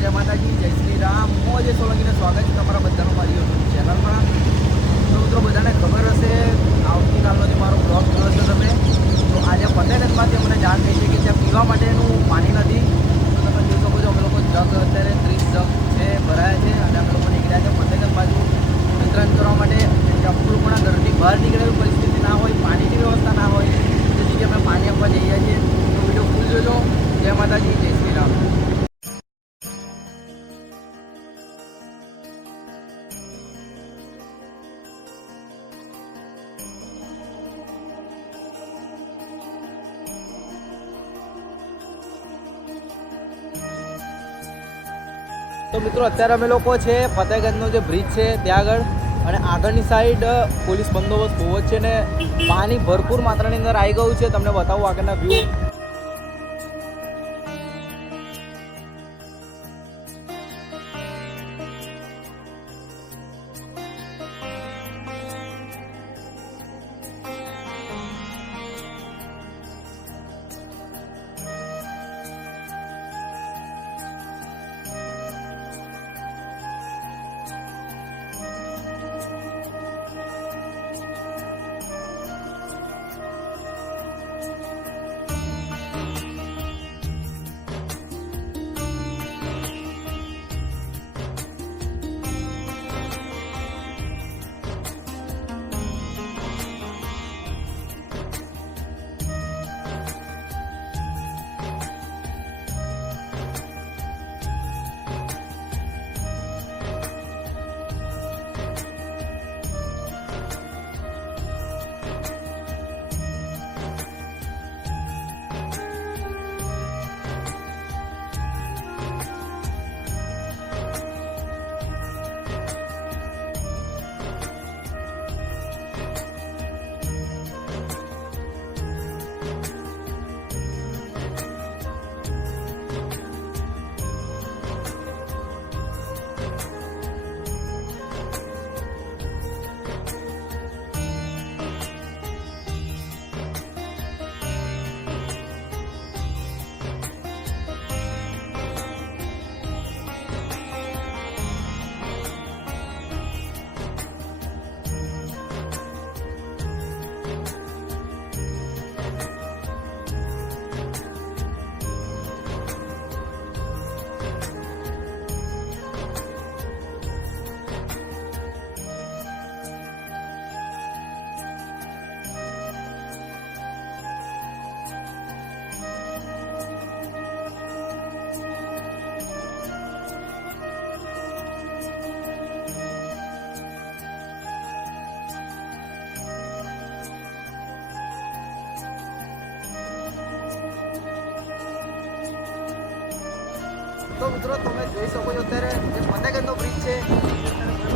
જય માતાજી, જય શ્રી રામ. હું અજય સોલંકીને સ્વાગત છે તમારા બધાનું મારી યુટ્યુબ ચેનલમાં. તો મિત્રો બધાને ખબર હશે આવતીકાલનો જે મારો બ્લોગ જોયો છે તમે, તો આજે ફતેહગંજમાંથી અમને જાણ થઈ છે કે ત્યાં પીવા માટેનું પાણી નથી. તો તમે જોઈ શકો છો અમે લોકો જગ અત્યારે 30 જગ છે ભરાયા છે અને અમે લોકો નીકળ્યા છે ફતેહગંજ બાજુ વિતરણ કરવા માટે. આપણું પણ ઘરથી બહાર નીકળેલી પરિસ્થિતિ ના હોય, પાણીની વ્યવસ્થા ના હોય, તે જગ્યાએ અમે પાણી આપવા જઈએ છીએ. તો વિડીયો ફૂલ જોજો. જય માતાજી, જય શ્રી રામ. તો મિત્રો અત્યારે અમે લોકો છે ફતેહગંજનો જે બ્રિજ છે ત્યાં આગળ, અને આગળની સાઈડ પોલીસ બંદોબસ્ત બહુ જ છે ને પાણી ભરપૂર માત્રાની અંદર આવી ગયું છે. તમને બતાવું આગળના વ્યૂ. તો મિત્રો તમે જોઈ શકો છો અત્યારે જે ફતેહગંજનો બ્રિજ છે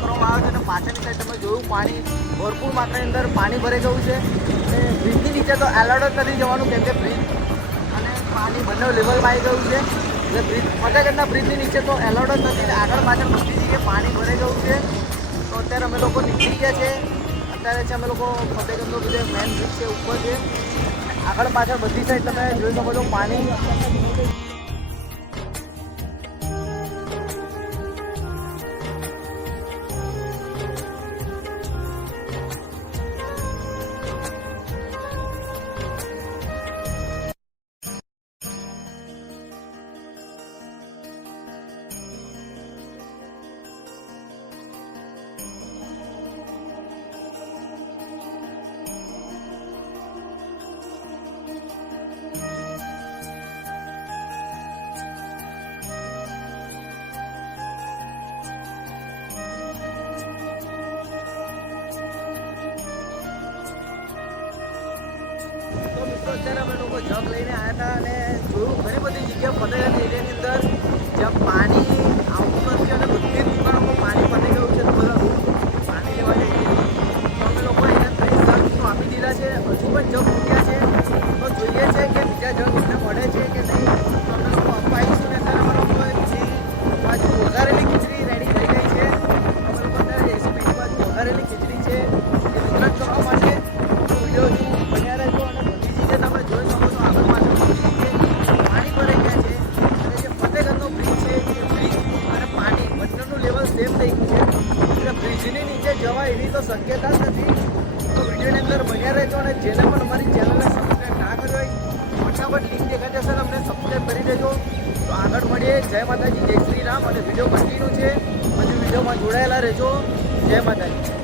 કરવામાં આવે છે અને પાછળની સાઈડ તમે જોયું પાણી ભરપૂર માત્રાની અંદર પાણી ભરાઈ ગયું છે. અને બ્રિજની નીચે તો એલર્ટ જ નથી જવાનું, કેમ કે બ્રિજ અને પાણી બંને લેવલમાં આવી ગયું છે. એટલે બ્રિજ ફતેહગંજના બ્રિજની નીચે તો એલર્ટ જ નથી, આગળ પાછળ બધી જગ્યાએ પાણી ભરાઈ ગયું છે. તો અત્યારે અમે લોકો નીકળી ગયા છે. અત્યારે છે અમે લોકો ફતેહગંજનો જે મેન બ્રિજ છે ઉપર છે, આગળ પાછળ બધી સાઈડ તમે જોઈ શકો છો પાણી. તો મિત્રો અત્યારે અમે લોકો જગ લઈને આવ્યા હતા અને જોયું ઘણી બધી જગ્યાએ ફતેહગંજ એરિયાની અંદર જ્યાં પાણી આવતું નથી અને બધી દુકાનોમાં પાણી પતી ગયું છે. તો બધા પાણી લેવા જઈએ તો અમે લોકો એને 30 જગ આપી દીધા છે. હજુ પણ જગ મૂક્યા છે, તો જોઈએ છે કે બીજા જગ એમને મળે છે કે નહીં. તો અમે લોકો અપાઈશું ને અત્યારે અમારા બીજી બાજુ વઘારેલી ખીચડી રેડી થઈ ગઈ છે. અમે લોકો અત્યારે રેસીપી બાજુ વઘારેલી ખીચડી છે એ વિતરણ કરવા માટે વિડીયો બન્યા રહેજો. અને બધી જગ્યાએ તમે જોઈ શકો છો આગળ પાછળ બધી જગ્યાએ પાણી ભરાઈ ગયા છે. અને જે ફતેહગંજનો બ્રિજ છે શક્યતા જ નથી. તો વિડીયોની અંદર બન્યા રહેજો અને જેને પણ અમારી ચેનલને સબસ્ક્રાઈબ ના કર્યો હોય ફટાફટ લિંક દેખાઈ જશે અને અમને સબસ્ક્રાઈબ કરી દેજો. તો આગળ મળીએ. જય માતાજી, જય શ્રી રામ. અને વિડીયો કન્ટિન્યુ છે, પછી વિડીયોમાં જોડાયેલા રહેજો. જય માતાજી.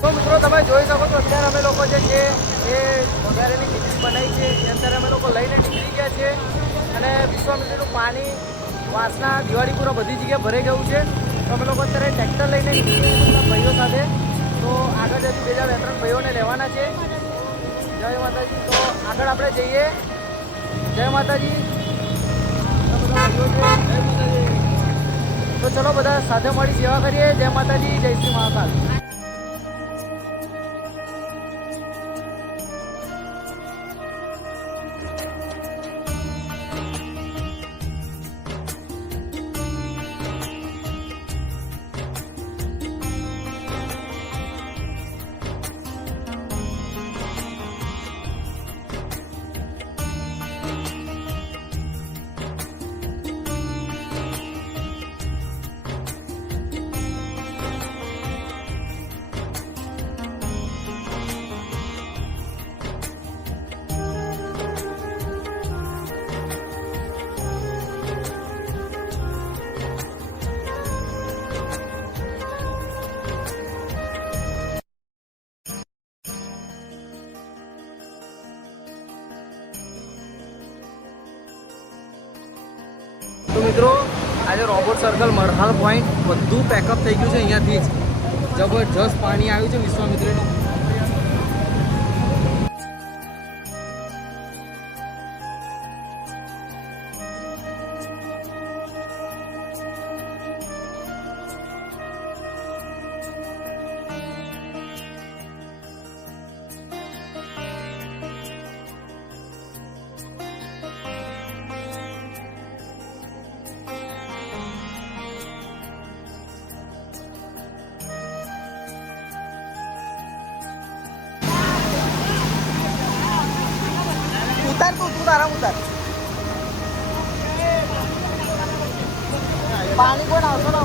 તો મિત્રો તમે જોઈ શકો છો અત્યારે અમે લોકો જે છે એ વઘારેલી ખીચડી બનાવી છે એ અત્યારે અમે લોકો લઈને નીકળી ગયા છે. અને વિશ્વામિત્રીનું પાણી વાસના દિવાળીપુરા બધી જગ્યાએ ભરાઈ ગયું છે. તો અમે લોકો અત્યારે ટ્રેક્ટર લઈને નીકળીએ બધા ભાઈઓ સાથે. તો આગળ હજી બીજા 2-3 ભાઈઓને લેવાના છે. જય માતાજી. તો આગળ આપણે જઈએ. જય માતાજી. તો ચલો બધા સાથે મળી સેવા કરીએ. જય માતાજી, જય શ્રી મહાકાલ. તો મિત્રો આજે રોબોટ સર્કલ મરહાલ પોઈન્ટ બધું પેકઅપ થઈ ગયું છે. અહીંયાથી જ જબરજસ્ત પાણી આવ્યું છે વિશ્વામિત્રીનું. उतार तू तारा उतार. पाणी कोण आवतो ना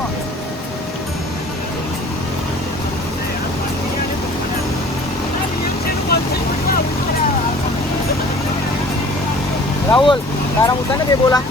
राहुल तारा उतार ना. ते बोला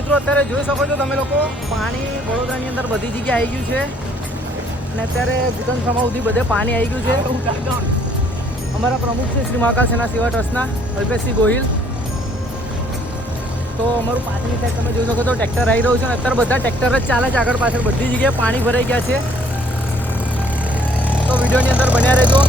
મિત્રો અત્યારે જોઈ શકો છો તમે લોકો પાણી વડોદરાની અંદર બધી જગ્યાએ આવી ગયું છે. અને અત્યારે ભૂતન સમા સુધી બધે પાણી આવી ગયું છે. અમારા પ્રમુખ છે શ્રી મહાકાલ સેના સેવા ટ્રસ્ટના અલ્પેશસિંહ ગોહિલ. તો અમારું પાછળની સાઈડ તમે જોઈ શકો છો ટ્રેક્ટર આવી રહ્યું છે. અને અત્યારે બધા ટ્રેક્ટર જ ચાલે છે. આગળ પાછળ બધી જગ્યાએ પાણી ભરાઈ ગયા છે. તો વિડીયોની અંદર બન્યા રહેજો.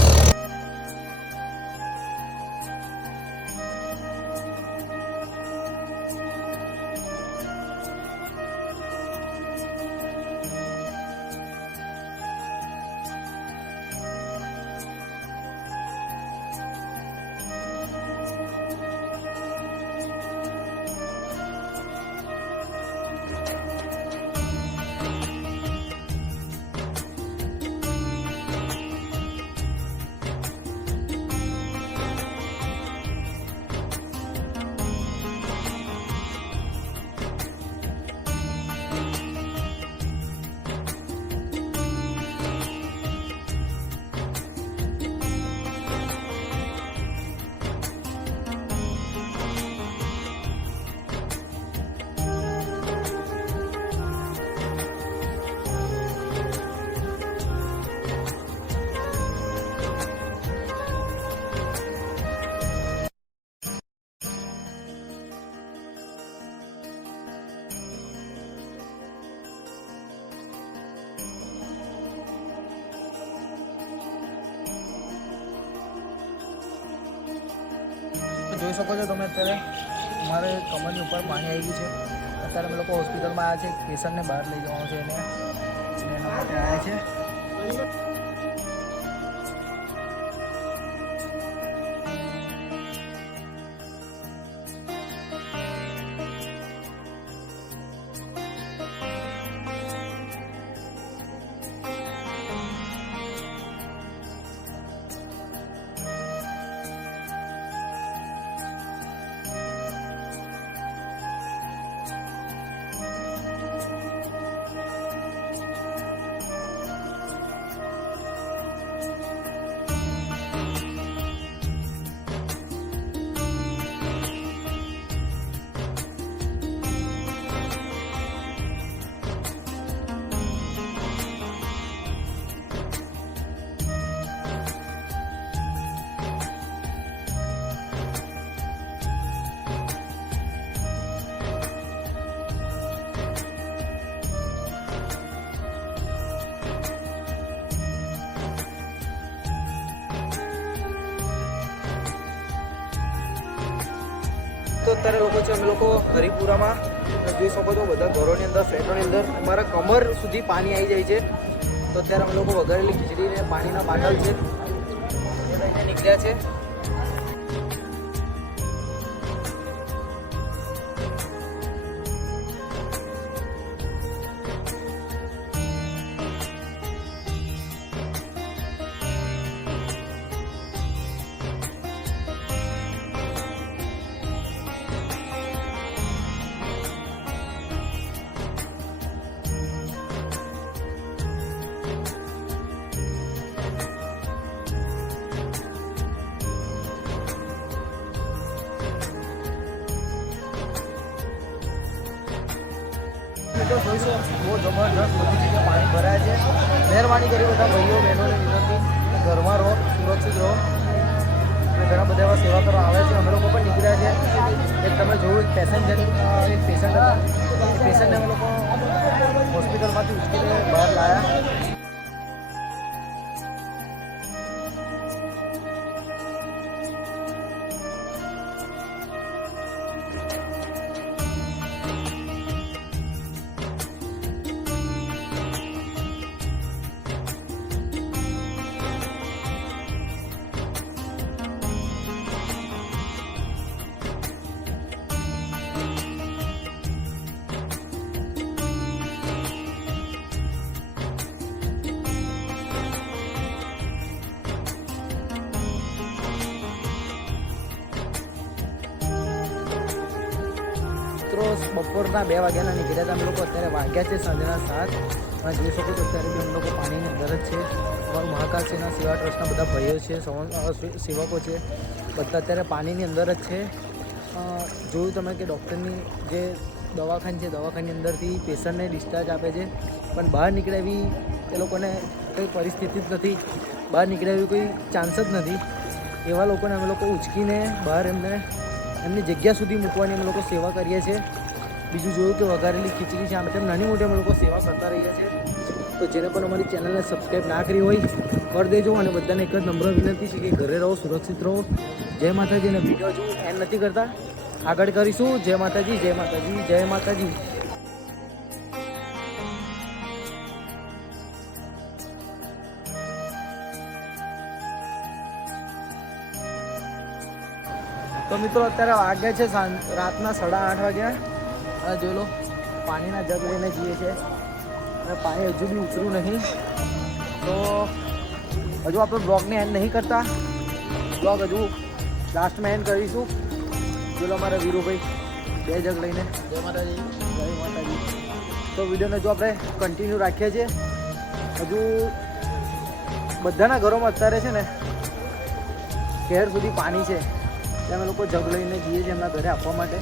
જોઈ શકો છો તમે અત્યારે અમારે કમરની ઉપર પાણી આવી ગયું છે. અત્યારે અમે લોકો હોસ્પિટલમાં આવ્યા છે. પેશન્ટને બહાર લઈ જવાનું છે એને એના માટે આવ્યા છે. તો અત્યારે લોકો છે અમે લોકો હરિપુરામાં જોઈ શકો છો બધા ઘરોની અંદર ફ્લેટોની અંદર અમારા કમર સુધી પાણી આવી જાય છે. તો અત્યારે અમે લોકો વઘારેલી ખીચડીને પાણીના બાટલ છે એ લઈને નીકળ્યા છે. તો જોઈશું બહુ જબરદસ્ત બધી જગ્યાએ પાણી ભરાય છે. મહેરબાની કરી બધા ભાઈઓ બહેનોને વિનંતી ઘરમાં રહો, સુરક્ષિત રહો. અને ઘણા બધા એવા સેવા કરવા આવે છે. અમે લોકો પણ નીકળ્યા છે. એક તમે જોયું એક પેસેન્ટ હતા એ પેશન્ટને અમે લોકો હોસ્પિટલમાંથી ઉચકીને બહાર લાવ્યા. બપોરના 2 વાગ્યાના નીકળ્યા હતા અમે લોકો. અત્યારે વાગ્યા છે સાંજના 7. અને જોઈ શકો છો અત્યારે બી અમે લોકો પાણીની અંદર જ છે. અમારું મહાકાલ સેના સેવા ટ્રસ્ટના બધા ભાઈઓ છે, સેવકો છે, બધા અત્યારે પાણીની અંદર જ છે. જોયું તમે કે ડૉક્ટરની જે દવાખાન છે દવાખાની અંદરથી પેશન્ટને ડિસ્ચાર્જ આપે છે, પણ બહાર નીકળે એવી એ લોકોને કંઈ પરિસ્થિતિ જ નથી. બહાર નીકળે એવી કોઈ ચાન્સ જ નથી. એવા લોકોને અમે લોકો ઉચકીને બહાર એમની જગ્યા સુધી મૂકવાની અમે લોકો સેવા કરીએ છીએ. બીજું જોયું કે વઘારેલી ખીચડી છે, આમ તેમ નાની મોટી અમે લોકો સેવા કરતા રહીએ છીએ. તો જેને પણ અમારી ચેનલને સબસ્ક્રાઈબ ના કરી હોય કરી દેજો. અને બધાને એક જ નમ્ર વિનંતી છે કે ઘરે રહો, સુરક્ષિત રહો. જય માતાજી. અને વિડીયો હજુ એન્ડ નથી કરતા, આગળ કરીશું. જય માતાજી, જય માતાજી, જય માતાજી. તો મિત્રો અત્યારે વાગ્યા છે રાતના 8:30 વાગ્યા. અને જોઈ લો પાણીના જગ લઈને જઈએ છીએ અને પાણી હજુ બી ઉતર્યું નહીં. તો હજુ આપણે બ્લોગને એન્ડ નહીં કરતા. બ્લોગ હજુ લાસ્ટમાં એન્ડ કરીશું. જોઈ લો અમારા વીરુભાઈ 2 જગ લઈને. જય માતાજી, જય માતાજી. તો વિડીયોને જો આપણે કન્ટિન્યુ રાખીએ છીએ. હજુ બધાના ઘરોમાં અત્યારે છે ને ઘેર સુધી પાણી છે. અમે લોકો જગ લઈને જઈએ છીએ એમના ઘરે આપવા માટે.